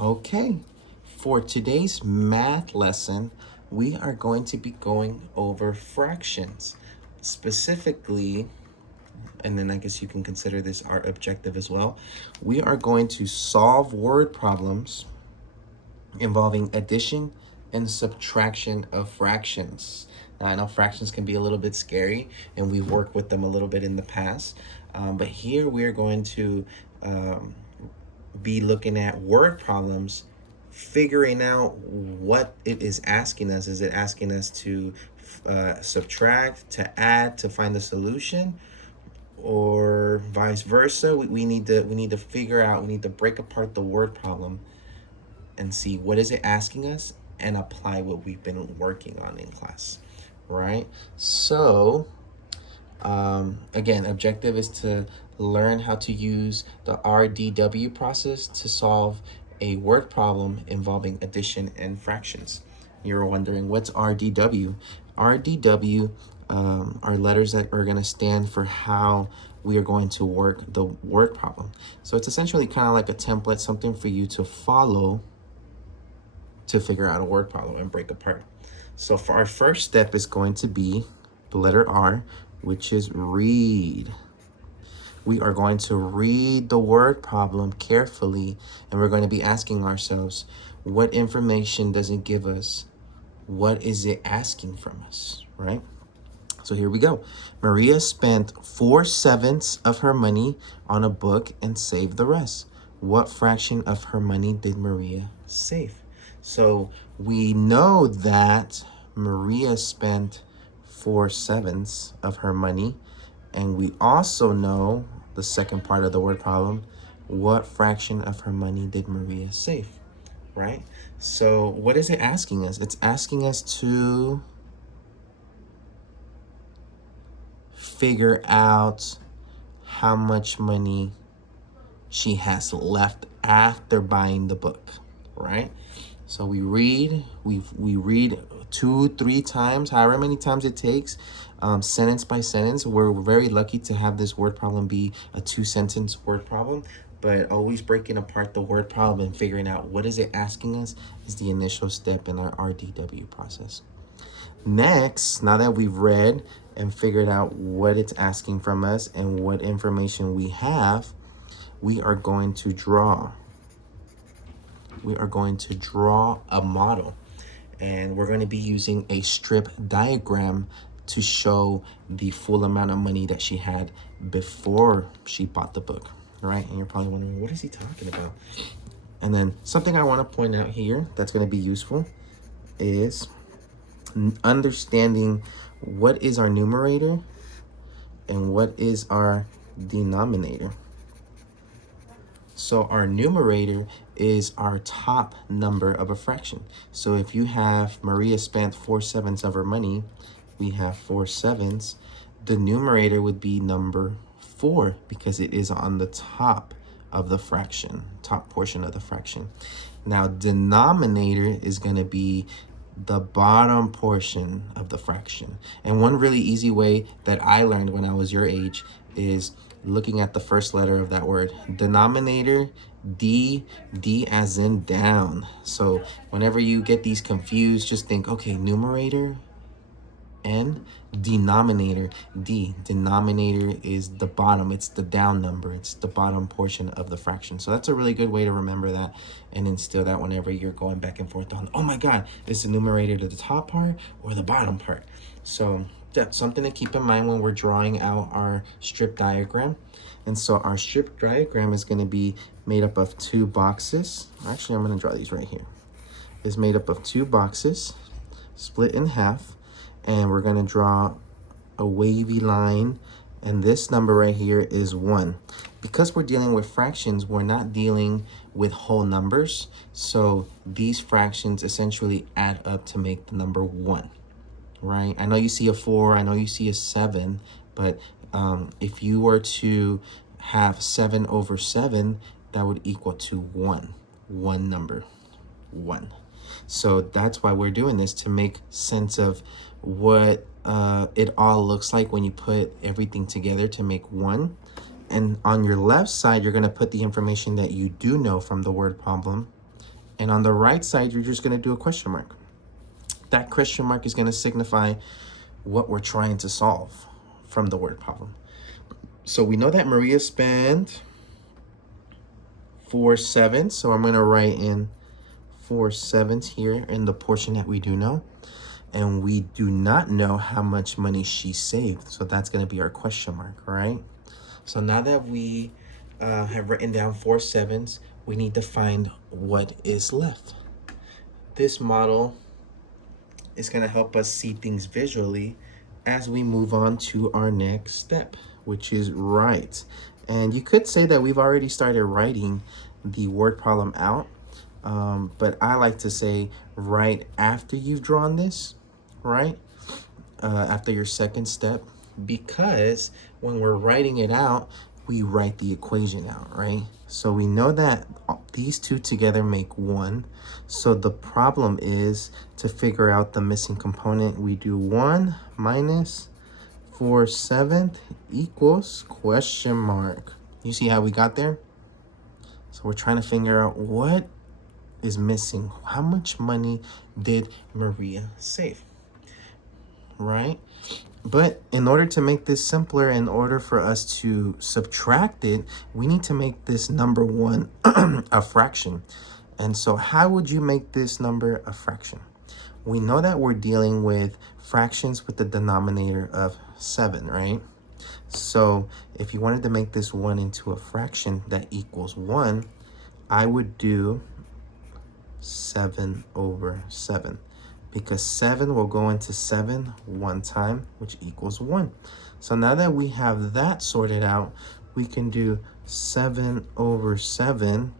Okay, for today's math lesson, we are going to be going over fractions. Specifically, and then I guess you can consider this our objective as well, we are going to solve word problems involving addition and subtraction of fractions. Now, I know fractions can be a little bit scary, and we've worked with them a little bit in the past, but here we're going to be looking at word problems, figuring out what it is asking us. Is it asking us to subtract, to add, to find the solution, or vice versa? We need to figure out. We need to break apart the word problem and see what is it asking us and apply what we've been working on in class, right? So again, objective is to learn how to use the RDW process to solve a word problem involving addition and fractions. You're wondering, what's RDW? RDW are letters that are going to stand for how we are going to work the word problem. So it's essentially kind of like a template, something for you to follow to figure out a word problem and break apart. So for our first step is going to be the letter R, which is read. We are going to read the word problem carefully, and we're going to be asking ourselves, what information does it give us? What is it asking from us, right? So here we go. Maria spent 4/7 of her money on a book and saved the rest. What fraction of her money did Maria save? So we know that Maria spent 4/7 of her money, and we also know the second part of the word problem. What fraction of her money did Maria save, right? So what is it asking us? It's asking us to figure out how much money she has left after buying the book, right? So we read 2-3 times, however many times it takes, sentence by sentence. We're very lucky to have this word problem be a 2-sentence word problem, but always breaking apart the word problem and figuring out what is it asking us is the initial step in our RDW process. Next, now that we've read and figured out what it's asking from us and what information we have, we are going to draw. We are going to draw a model, and we're going to be using a strip diagram to show the full amount of money that she had before she bought the book, right? And you're probably wondering, what is he talking about? And then something I want to point out here that's going to be useful is understanding what is our numerator and what is our denominator. So our numerator is our top number of a fraction. So if you have Maria spent 4/7 of her money, we have 4/7. The numerator would be number 4 because it is on the top of the fraction, top portion of the fraction. Now denominator is going to be the bottom portion of the fraction. And one really easy way that I learned when I was your age is looking at the first letter of that word. Denominator, D as in down. So whenever you get these confused, just think, okay, numerator, N, denominator, D. Denominator is the bottom. It's the down number. It's the bottom portion of the fraction. So that's a really good way to remember that and instill that whenever you're going back and forth on, oh my God, is the numerator to the top part or the bottom part? So that's something to keep in mind when we're drawing out our strip diagram. And so our strip diagram is going to be made up of 2 boxes. Actually, I'm going to draw these right here. It's made up of 2 boxes split in half. And we're going to draw a wavy line, and this number right here is 1. Because we're dealing with fractions, we're not dealing with whole numbers, so these fractions essentially add up to make the number 1, right? I know you see a 4, I know you see a 7, but if you were to have 7/7, that would equal to 1 number, 1. So that's why we're doing this, to make sense of what it all looks like when you put everything together to make 1. And on your left side, you're going to put the information that you do know from the word problem. And on the right side, you're just going to do a question mark. That question mark is going to signify what we're trying to solve from the word problem. So we know that Maria spent 4/7. So I'm going to write in 4/7 here in the portion that we do know. And we do not know how much money she saved. So that's going to be our question mark, right? So now that we have written down 4/7, we need to find what is left. This model is going to help us see things visually as we move on to our next step, which is write. And you could say that we've already started writing the word problem out, but I like to say write after you've drawn this, right? After your second step, because when we're writing it out, we write the equation out, right? So we know that these two together make 1. So the problem is to figure out the missing component. We do 1 minus 4/7 equals question mark. You see how we got there? So we're trying to figure out what is missing. How much money did Maria save? Right? But in order to make this simpler, in order for us to subtract it, we need to make this number 1 a fraction. And so how would you make this number a fraction? We know that we're dealing with fractions with the denominator of 7, right? So if you wanted to make this 1 into a fraction that equals 1, I would do 7/7. Because 7 will go into 7 one time, which equals 1. So now that we have that sorted out, we can do 7/7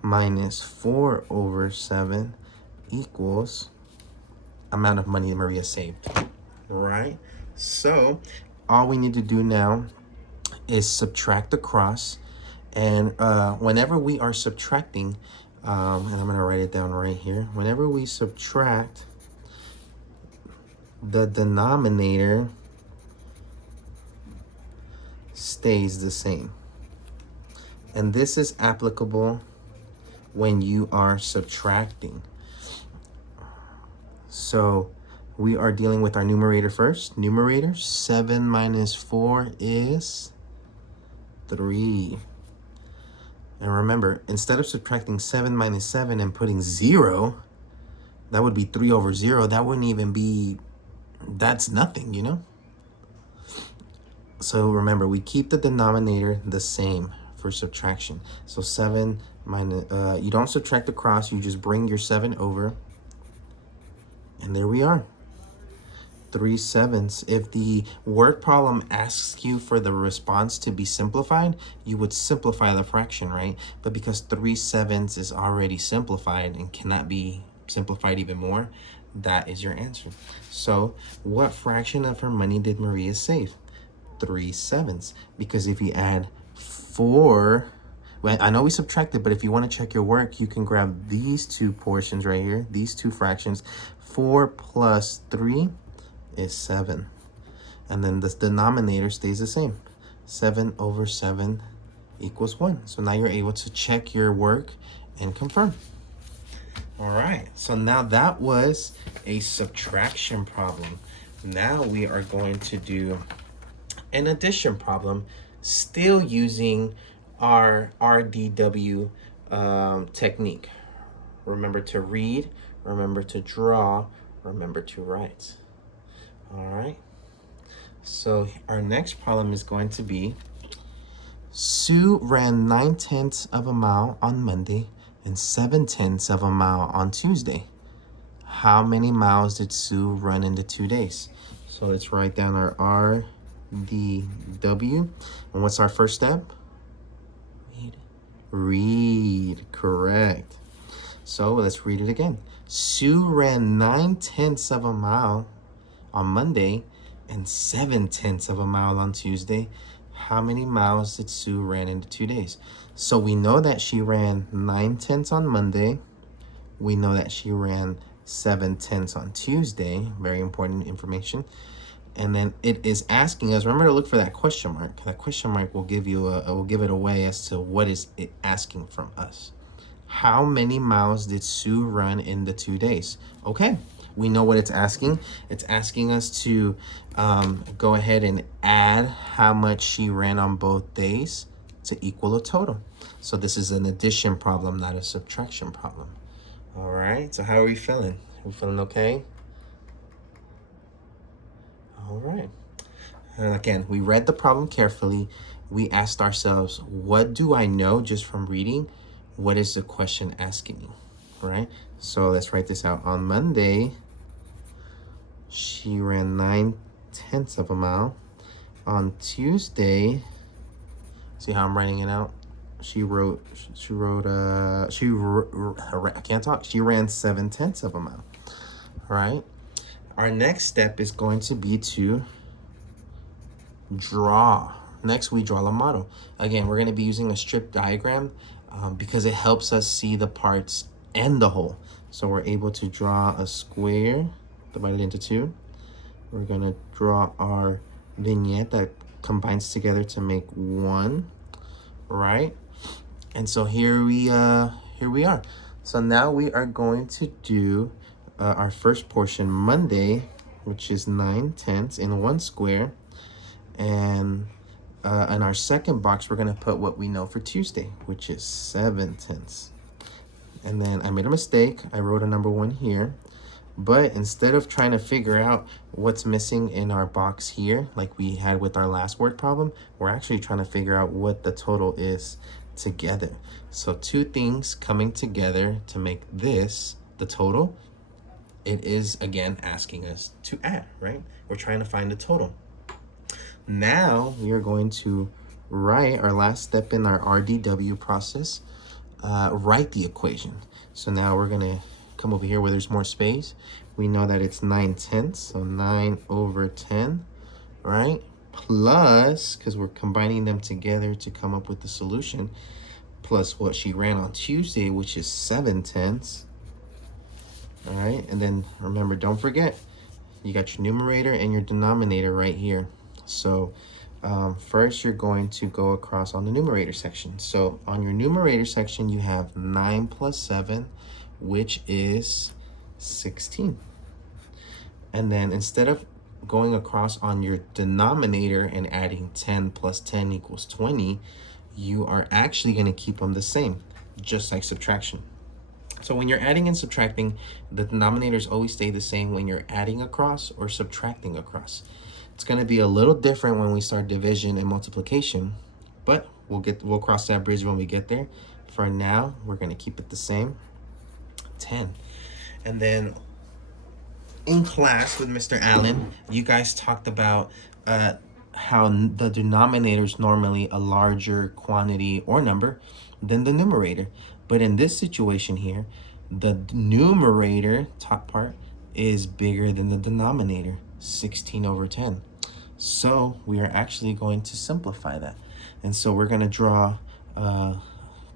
minus 4/7 equals amount of money Maria saved, right? So all we need to do now is subtract across. And whenever we are subtracting, and I'm going to write it down right here. Whenever we subtract, the denominator stays the same. And this is applicable when you are subtracting. So we are dealing with our numerator first. Numerator, 7 minus 4 is 3. And remember, instead of subtracting 7 minus 7 and putting 0, that would be 3/0. That wouldn't even be, that's nothing, you know? So remember, we keep the denominator the same for subtraction. So 7 minus, you don't subtract across, you just bring your 7 over. And there we are, 3/7. If the word problem asks you for the response to be simplified, you would simplify the fraction, right? But because 3/7 is already simplified and cannot be simplified even more, that is your answer. So what fraction of her money did Maria save? 3/7. Because if you add 4, well, I know we subtracted, but if you want to check your work, you can grab these two portions right here, these two fractions. 4 plus 3 is 7. And then the denominator stays the same. 7/7 equals 1. So now you're able to check your work and confirm. All right, so now that was a subtraction problem. Now we are going to do an addition problem, still using our RDW technique. Remember to read, remember to draw, remember to write. All right, so our next problem is going to be, Sue ran 9/10 of a mile on Monday and 7/10 of a mile on Tuesday. How many miles did Sue run in the 2 days? So let's write down our RDW. And what's our first step? Read, correct. So let's read it again. Sue ran 9/10 of a mile on Monday and 7/10 of a mile on Tuesday. How many miles did Sue ran in the 2 days? So we know that she ran 9/10 on Monday. We know that she ran 7/10 on Tuesday. Very important information. And then it is asking us, remember to look for that question mark. That question mark will give you will give it away as to what is it asking from us. How many miles did Sue run in the 2 days? Okay, we know what it's asking. It's asking us to go ahead and add how much she ran on both days to equal a total. So this is an addition problem, not a subtraction problem. All right, so how are we feeling? Are we feeling okay? All right. And again, we read the problem carefully. We asked ourselves, what do I know just from reading? What is the question asking me, right? So let's write this out. On Monday, she ran 9/10 of a mile. On Tuesday, see how I'm writing it out? She I can't talk. She ran 7/10 of a mile, right? Our next step is going to be to draw. Next, we draw the model. Again, we're going to be using a strip diagram because it helps us see the parts and the whole. So we're able to draw a square divided into 2. We're going to draw our vignette that combines together to make 1, right? And so here we are. So now we are going to do our first portion, Monday, which is 9/10 in 1 square. And in our second box, we're gonna put what we know for Tuesday, which is 7/10. And then I made a mistake. I wrote a number 1 here. But instead of trying to figure out what's missing in our box here, like we had with our last word problem, we're actually trying to figure out what the total is together. So 2 things coming together to make this the total. It is, again, asking us to add, right? We're trying to find the total. Now we are going to write our last step in our RDW process, write the equation. So now we're gonna come over here where there's more space. We know that it's 9/10, so 9/10, right? Plus, because we're combining them together to come up with the solution, plus what she ran on Tuesday, which is 7/10. All right, and then remember, don't forget, you got your numerator and your denominator right here. So first you're going to go across on the numerator section. So on your numerator section, you have 9 plus 7, which is 16. And then instead of going across on your denominator and adding 10 plus 10 equals 20, you are actually going to keep them the same, just like subtraction. So when you're adding and subtracting, the denominators always stay the same when you're adding across or subtracting across. It's going to be a little different when we start division and multiplication, but we'll cross that bridge when we get there. For now, we're going to keep it the same, 10. And then in class with Mr. Allen, you guys talked about how the denominator is normally a larger quantity or number than the numerator. But in this situation here, the numerator, top part, is bigger than the denominator, 16/10. So we are actually going to simplify that. And so we're going to draw a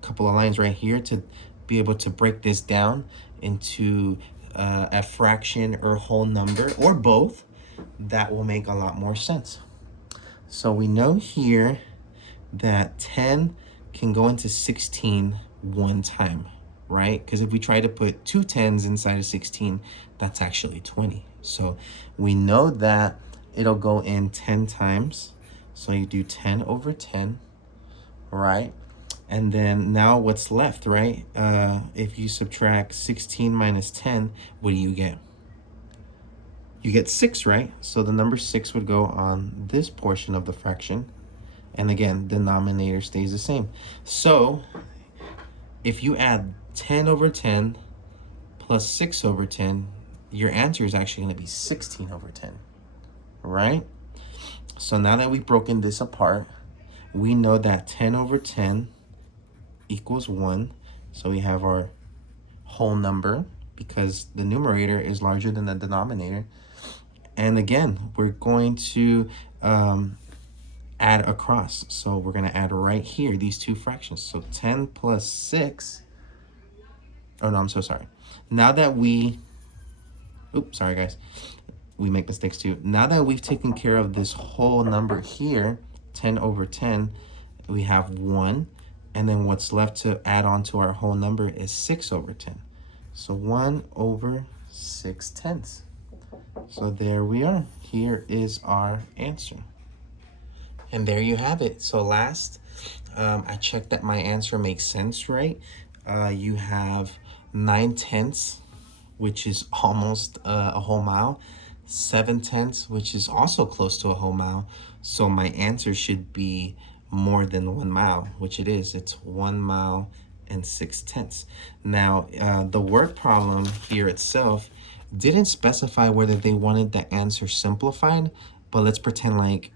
couple of lines right here to be able to break this down into a fraction or whole number or both. That will make a lot more sense. So we know here that 10 can go into 16 one time, right? Because if we try to put 2 10s inside of 16, that's actually 20. So we know that it'll go in 10 times. So you do 10/10, right? And then now what's left, right? If you subtract 16 minus 10, what do you get? You get 6, right? So the number 6 would go on this portion of the fraction. And again, denominator stays the same. So if you add 10/10 plus 6/10, your answer is actually going to be 16/10, right? So now that we've broken this apart, we know that 10/10 equals 1. So we have our whole number because the numerator is larger than the denominator. And again, we're going to add across. So we're going to add right here these 2 fractions. So 10 plus 6. Oh, no, I'm so sorry. Now that we, oops, sorry, guys. We make mistakes too. Now that we've taken care of this whole number here, 10/10, we have 1. And then what's left to add on to our whole number is 6 over 10. So 1 over 6/10. So there we are. Here is our answer. And there you have it. So last, I checked that my answer makes sense, right? You have 9/10, which is almost a whole mile. 7/10, which is also close to a whole mile. So my answer should be more than 1 mile, which it is. It's 1 mile and 6/10. Now, the word problem here itself didn't specify whether they wanted the answer simplified, but let's pretend like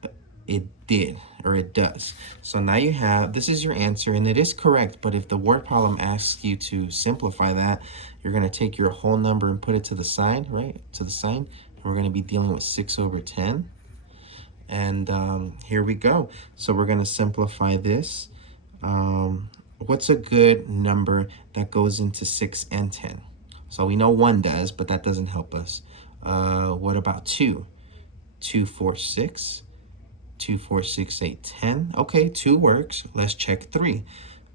it did, or it does. So now you have, this is your answer, and it is correct, but if the word problem asks you to simplify that, you're going to take your whole number and put it to the side, right? To the side. And we're going to be dealing with 6 over 10. And here we go. So we're going to simplify this. What's a good number that goes into 6 and 10? So we know 1 does, but that doesn't help us. What about 2? 2, 4, 6. 2, 4, 6, 8, 10. Okay, 2 works. Let's check 3.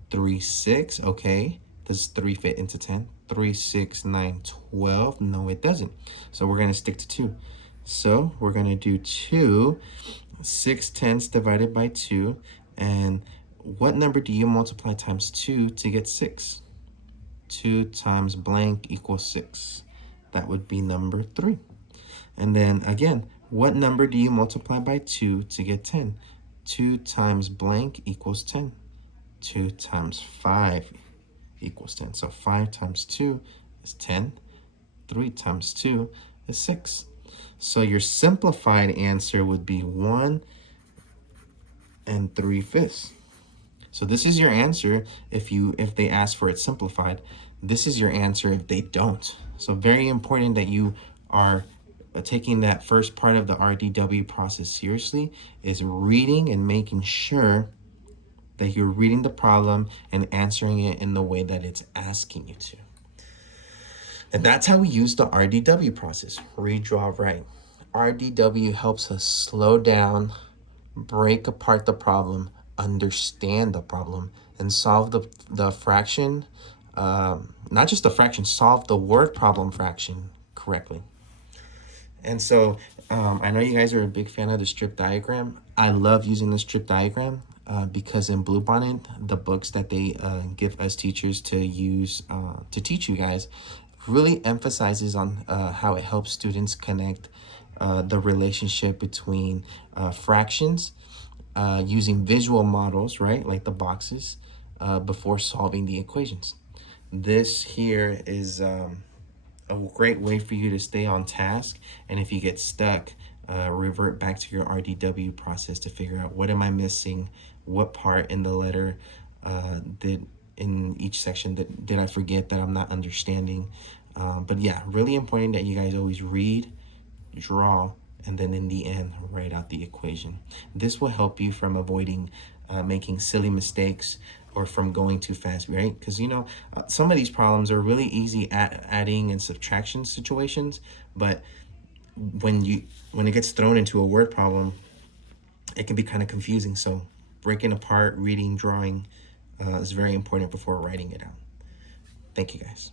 3, 6. Okay. Does 3 fit into 10? 3, 6, 9, 12. No, it doesn't. So we're going to stick to 2. So we're going to do 2. 6/10 divided by 2. And what number do you multiply times 2 to get 6? 2 times blank equals 6. That would be number 3. And then again, what number do you multiply by 2 to get 10? 2 times blank equals 10. 2 times 5 equals 10. So 5 times 2 is 10. 3 times 2 is 6. So your simplified answer would be 1 3/5. So this is your answer if they ask for it simplified. This is your answer if they don't. So very important that you are taking that first part of the RDW process seriously, is reading and making sure that you're reading the problem and answering it in the way that it's asking you to. And that's how we use the RDW process, read, draw, write. RDW helps us slow down, break apart the problem, understand the problem, and solve the fraction, not just the fraction, solve the word problem fraction correctly. And so I know you guys are a big fan of the strip diagram. I love using the strip diagram because in Bluebonnet, the books that they give us teachers to use to teach you guys really emphasizes on how it helps students connect the relationship between fractions using visual models, right, like the boxes, before solving the equations. This here is a great way for you to stay on task, and if you get stuck, revert back to your RDW process to figure out, what am I missing, what part in the letter in each section did I forget that I'm not understanding. But yeah, really important that you guys always read, draw, and then in the end write out the equation. This will help you from avoiding making silly mistakes or from going too fast, right? Because you know, some of these problems are really easy at adding and subtraction situations, but when it gets thrown into a word problem, it can be kind of confusing. So breaking apart, reading, drawing is very important before writing it out. Thank you guys.